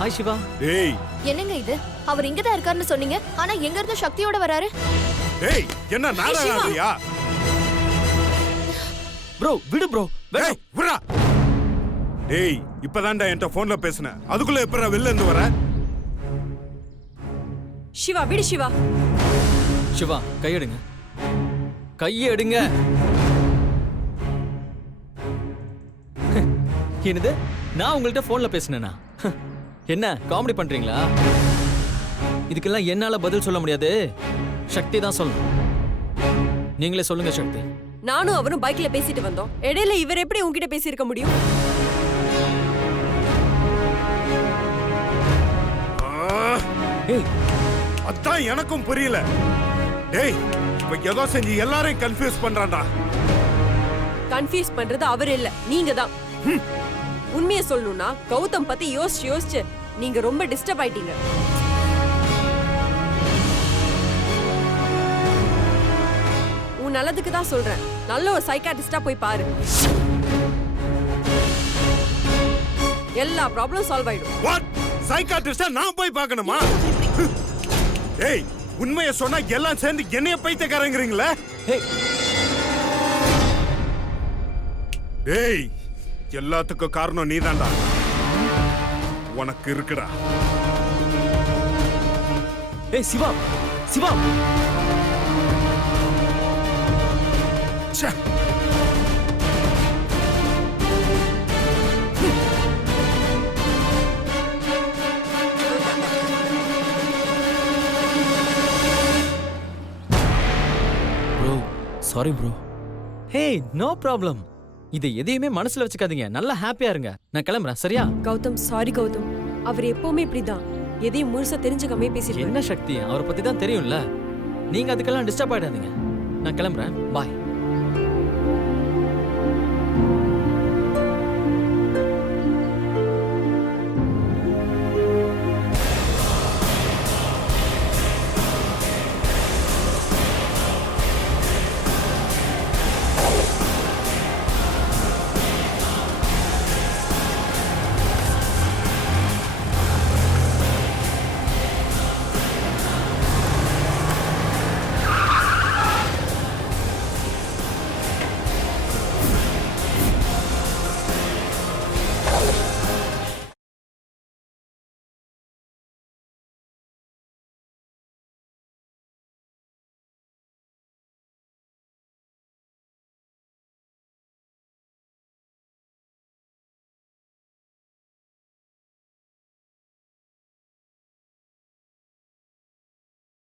Hi Siva. டேய் என்னங்க இது? அவர் இங்க தான் இருக்காருன்னு சொன்னீங்க, ஆனா எங்க இருந்து சக்தியோட வராரு? டேய் என்ன நாடகாரியா? ப்ரோ விடு ப்ரோ. டேய் விடுடா. டேய் இப்பதான்டா என்கிட்ட போன்ல பேசுன, அதுக்குள்ள எப்பறா வெளில இருந்து வர? சிவா விடு சிவா. சிவா கையெடுங்க, கையெடுங்க. என்னது? நான் உங்கள்கிட்ட போன்ல பேசினேனா? என்ன காமெடி பண்றீங்களா? இதுக்கெல்லாம் என்னால பதில் சொல்ல முடியாது, சக்தி தான் சொல்லணும். நீங்களே சொல்லுங்க சக்தி. நானும் அவரும் பைக்ல பேசிட்டு வந்தோம். இடையில இவர் எப்படி உன்கிட்ட பேசியிருக்க முடியும்? ஏய் அதான் எனக்கும் புரியல. டேய் இப்ப ஏதோ செஞ்சு எல்லாரையும் கன்ஃபியூஸ் பண்றான்டா. கன்ஃபியூஸ் பண்றது அவர் இல்ல, நீங்க தான். உண்மையை சொல்லணும்னா கௌதம் பத்தி யோசிச்சு யோசிச்சு நீங்க ரொம்ப டிஸ்டர்ப் ஆயிட்டீங்க. உன் நல்லதுக்கு தான் சொல்றேன். நல்ல ஒரு சைக்காட்ரிஸ்டா போய் பாரு, எல்லா ப்ராப்ளம் சால்வ் ஆயிடும். வாட்? சைக்காட்ரிஸ்டா நான் போய் பார்க்கணுமா? ஏய் உண்மையை சொன்னா எல்லாம் சேர்ந்து என்னைய பைத்தியக்காரங்கிறீங்களா? ஏய் எல்லாத்துக்கும் காரணம் நீதான்டா. உனக்கு இருக்குடா. ஏய் சிவா, சிவா. ச்சே. Bro sorry bro. Hey no problem. இதை எதையுமே மனசுல வச்சுக்காதீங்க, நல்லா ஹாப்பியா இருங்க. நான் கிளம்புறேன், சரியா? கௌதம் சாரி கௌதம். அவர் எப்பவுமே இப்படிதான், எதையும் முழுசா தெரிஞ்சுக்காமே பேசிட்டு. என்ன சக்தி, அவரை பத்தி தான் தெரியும்ல. நீங்க அதுக்கெல்லாம் டிஸ்டர்ப் ஆயிடாதீங்க. நான் கிளம்புறேன், பாய்.